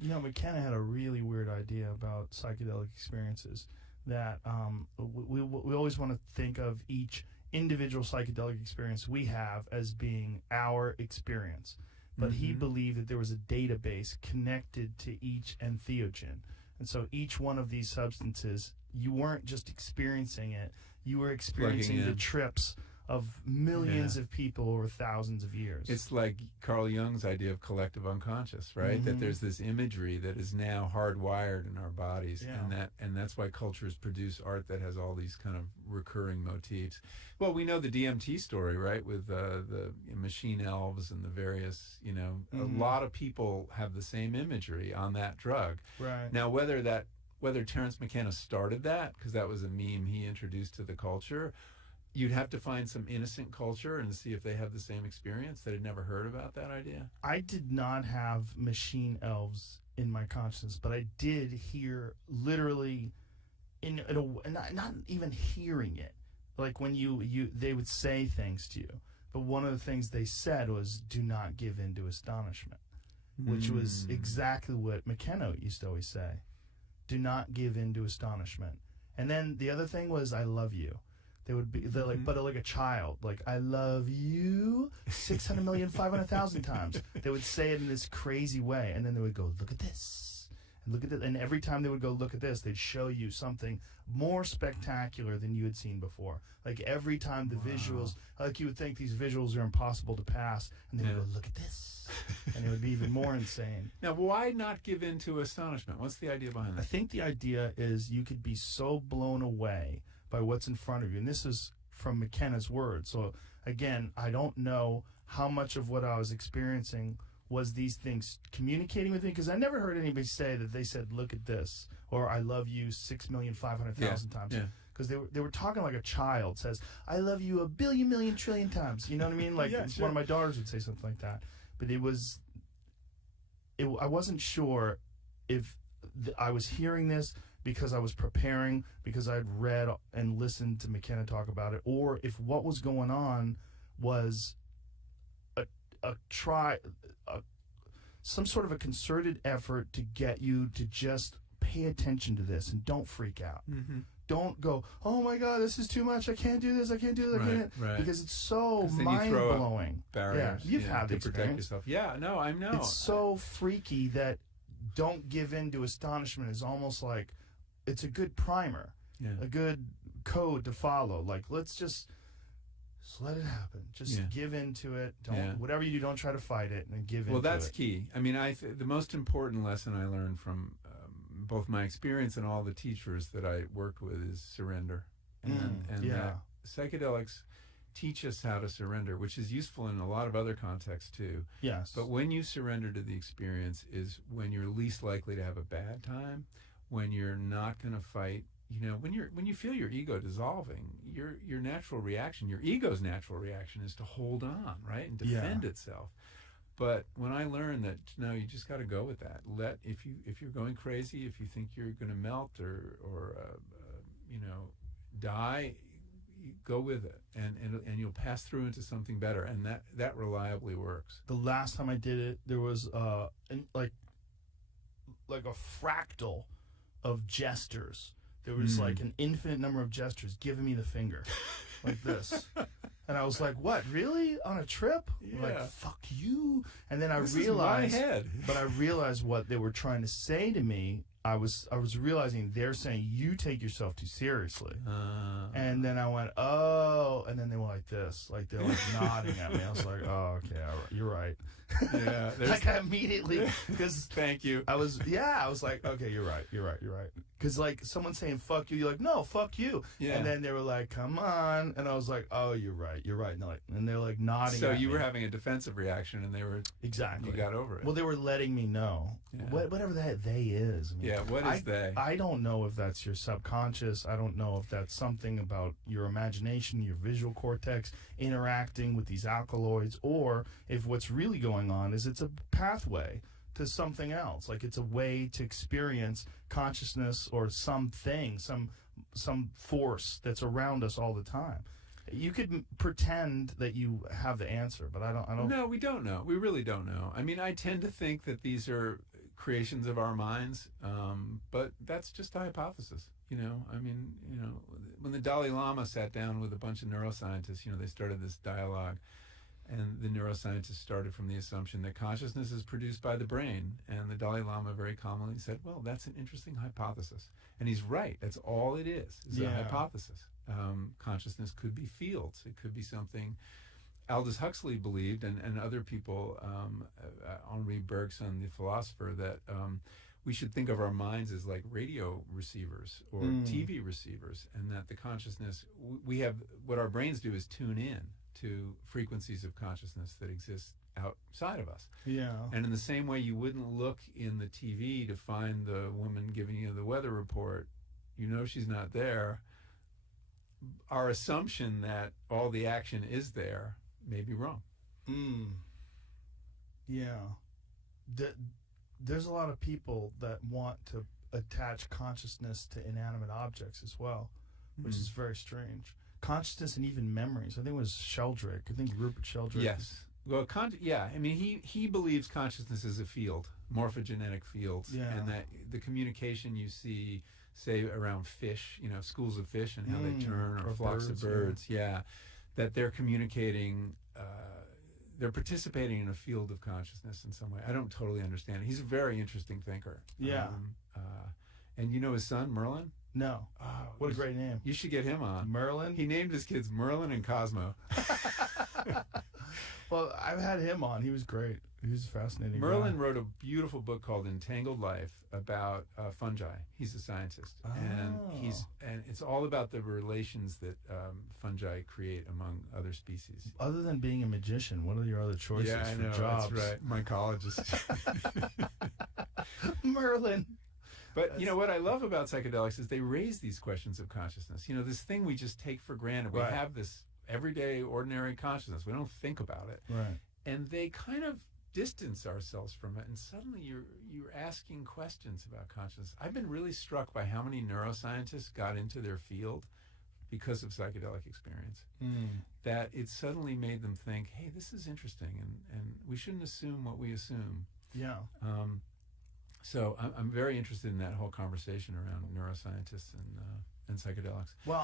McKenna had a really weird idea about psychedelic experiences that we always want to think of each individual psychedelic experience we have as being our experience. But he believed that there was a database connected to each entheogen. And so each one of these substances, you weren't just experiencing it, you were experiencing the trips of millions of people over thousands of years. It's like Carl Jung's idea of collective unconscious, right? That there's this imagery that is now hardwired in our bodies, and that's why cultures produce art that has all these kind of recurring motifs. Well, we know the DMT story, right, with the machine elves and the various, a lot of people have the same imagery on that drug. Right. Now, whether Terence McKenna started that, because that was a meme he introduced to the culture, you'd have to find some innocent culture and see if they have the same experience that had never heard about that idea. I did not have machine elves in my consciousness, but I did hear literally, not even hearing it. Like when they would say things to you, but one of the things they said was, "Do not give in to astonishment," which was exactly what McKenna used to always say. Do not give in to astonishment. And then the other thing was, "I love you." They're like, but like a child, like, "I love you 600,500,000 times." They would say it in this crazy way, and then they would go, "Look at this," and look at it. And every time they would go, "Look at this," they'd show you something more spectacular than you had seen before. Like every time the visuals, like you would think these visuals are impossible to pass, and they would go, "Look at this," and it would be even more insane. Now, why not give in to astonishment? What's the idea behind that? I think the idea is you could be so blown away by what's in front of you. And this is from McKenna's words. So again, I don't know how much of what I was experiencing was these things communicating with me, because I never heard anybody say that they said, "Look at this," or "I love you 6,500,000 times. Because they were talking like a child says, "I love you 1,000,000,000,000,000,000 times." You know what I mean? Like one of my daughters would say something like that. But I wasn't sure if I was hearing this because I was preparing, because I'd read and listened to McKenna talk about it, or if what was going on was some sort of a concerted effort to get you to just pay attention to this and don't freak out. Don't go, "Oh my God, this is too much. I can't do this. I can't do that." Right. Because it's so mind-blowing. Barriers. You've had the to protect experience. yourself. Yeah, no, I know. It's so freaky that don't give in to astonishment is almost like it's a good primer, a good code to follow. Like, let's just let it happen. Just give into it. Don't whatever you do, don't try to fight it, and give into it. Well, that's key. I mean, the most important lesson I learned from both my experience and all the teachers that I worked with is surrender. And that psychedelics teach us how to surrender, which is useful in a lot of other contexts too. Yes. But when you surrender to the experience is when you're least likely to have a bad time, when you're not going to fight. When you feel your ego dissolving, your natural reaction, your ego's natural reaction is to hold on, right, and defend itself. But when I learned that, no, you just got to go with that. If you're going crazy, if you think you're going to melt or die, you go with it, and you'll pass through into something better, and that reliably works. The last time I did it, there was like a fractal of gestures. There was like an infinite number of gestures giving me the finger, like this. And I was like, "What, really? On a trip?" Like, "Fuck you." And then I realized, but I realized what they were trying to say to me. I was realizing they're saying you take yourself too seriously. And then I went, "Oh," and then they were like this, like they're like nodding at me. I was like, "Oh, okay, all right, you're right." Yeah, like I immediately, because thank you. I was like, "Okay, you're right. Because like someone saying "fuck you," you're like, "No, fuck you." Yeah. And then they were like, "Come on," and I was like, "Oh, you're right." And they're like nodding. So at you me. were having a defensive reaction, and they were exactly. You got over it. Well, they were letting me know whatever that they is. I mean, what is they? I don't know if that's your subconscious. I don't know if that's something about your imagination, your visual cortex interacting with these alkaloids, or if what's really going on is it's a pathway to something else. Like it's a way to experience consciousness or something, some force that's around us all the time. You could pretend that you have the answer, but I don't. No, we don't know. We really don't know. I mean, I tend to think that these are creations of our minds, but that's just a hypothesis. I mean, when the Dalai Lama sat down with a bunch of neuroscientists, they started this dialogue, and the neuroscientists started from the assumption that consciousness is produced by the brain, and the Dalai Lama very calmly said, well, that's an interesting hypothesis. And he's right. That's all it is a hypothesis. Consciousness could be fields. It could be something Aldous Huxley believed, and other people, Henri Bergson, the philosopher, that we should think of our minds as like radio receivers or TV receivers, and that the consciousness, we have, what our brains do is tune in to frequencies of consciousness that exist outside of us. Yeah. And in the same way you wouldn't look in the TV to find the woman giving you the weather report, she's not there. Our assumption that all the action is there may be wrong. Yeah. There's a lot of people that want to attach consciousness to inanimate objects as well, which is very strange. Consciousness and even memories. I think it was Sheldrake. I think Rupert Sheldrake. Yes. Well, I mean, he believes consciousness is a field, morphogenetic fields, and that the communication you see, say, around fish, schools of fish and how they turn, or flocks of birds, that they're communicating, they're participating in a field of consciousness in some way. I don't totally understand it. He's a very interesting thinker. Yeah. And his son, Merlin? No. Oh, what a great name. You should get him on. Merlin? He named his kids Merlin and Cosmo. Well, I've had him on. He was great. He was a fascinating Merlin guy. wrote a beautiful book called Entangled Life about fungi. He's a scientist, and it's all about the relations that fungi create among other species. Other than being a magician, what are your other choices for jobs? That's right. Mycologist. Merlin. But what I love about psychedelics is they raise these questions of consciousness. This thing we just take for granted. We have this everyday, ordinary consciousness. We don't think about it. Right. And they kind of distance ourselves from it, and suddenly you're asking questions about consciousness. I've been really struck by how many neuroscientists got into their field because of psychedelic experience. That it suddenly made them think, hey, this is interesting, and we shouldn't assume what we assume. Yeah. So I'm very interested in that whole conversation around neuroscientists and psychedelics. Well,